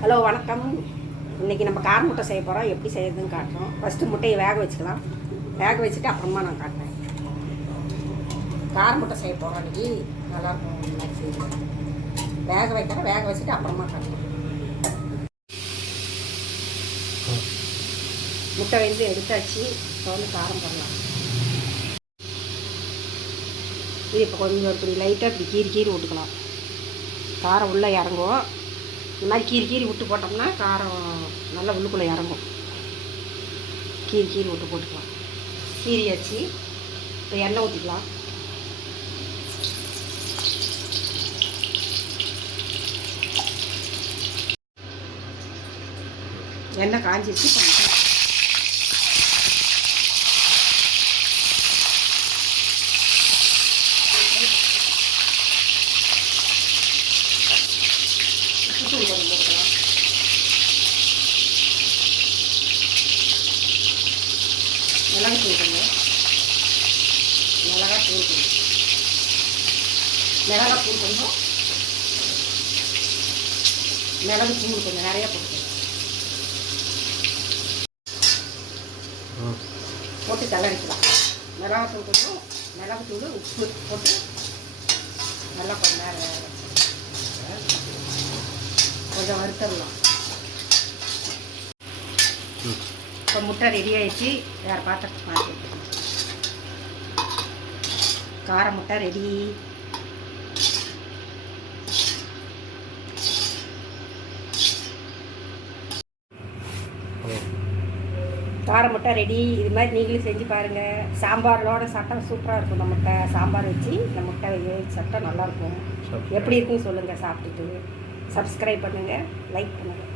Hello வணக்கம். இன்றைக்கி நம்ம கார முட்டை செய்ய போகிறோம். எப்படி செய்யறதுன்னு காட்டுறோம். ஃபஸ்ட்டு முட்டையை வேக வச்சுக்கலாம். வேக வச்சுட்டு அப்புறமா நான் காட்டுறேன். கார முட்டை செய்ய போகிறோம். இன்றைக்கி நல்லாயிருக்கும். இந்த மாதிரி செய்யணும். வேக வைக்கிறேன். வேக வச்சுட்டு அப்புறமா காட்டுறோம். முட்டை வந்து எடுத்தாச்சு. இப்போ வந்து காரம் போடலாம். இது இப்போ கொஞ்சம் இப்படி லைட்டாக இப்படி கீறி விட்டுக்கலாம். காரம் உள்ளே இறங்கும். இந்த மாதிரி கீறி விட்டு போட்டோம்னா காரம் நல்லா உள்ளுக்குள்ளே இறங்கும். கீறி விட்டு போட்டுக்கலாம். கீரியாச்சு. இப்போ எண்ணெய் ஊற்றிக்கலாம். எண்ணெய் காஞ்சிருச்சு. தூள் கொஞ்சம் போட்டுக்கலாம். மிளகாய் தூள் கொஞ்சம். மிளகாய் தூள் கொஞ்சம். மிளகாய் தூள் கொஞ்சம். மிளகு தூள் கொஞ்சம் நிறைய போட்டுக்கலாம். போட்டு கிளறிக்கலாம். மிளகாய் தூள் கொஞ்சம், மிளகு தூள், உப்பு போட்டு நல்லா கொஞ்சம் நேரம் கொஞ்சம் வறுத்தரலாம். இப்போ முட்டை ரெடி ஆகிடுச்சு. வேறு பாத்திரத்துக்கு மாற்றி வச்சுக்கணும். கார முட்டை ரெடி. கார முட்டை ரெடி. இது மாதிரி நீங்களும் செஞ்சு பாருங்கள். சாம்பாரோட சாப்பிட்டா சூப்பராக இருக்கும். இந்த முட்டை சாம்பார் வச்சு இந்த முட்டை வேக சாப்பிட்டா நல்லாயிருக்கும். எப்படி இருக்குன்னு சொல்லுங்கள். சாப்பிட்டுட்டு சப்ஸ்கிரைப் பண்ணுங்கள், லைக் பண்ணுங்கள்.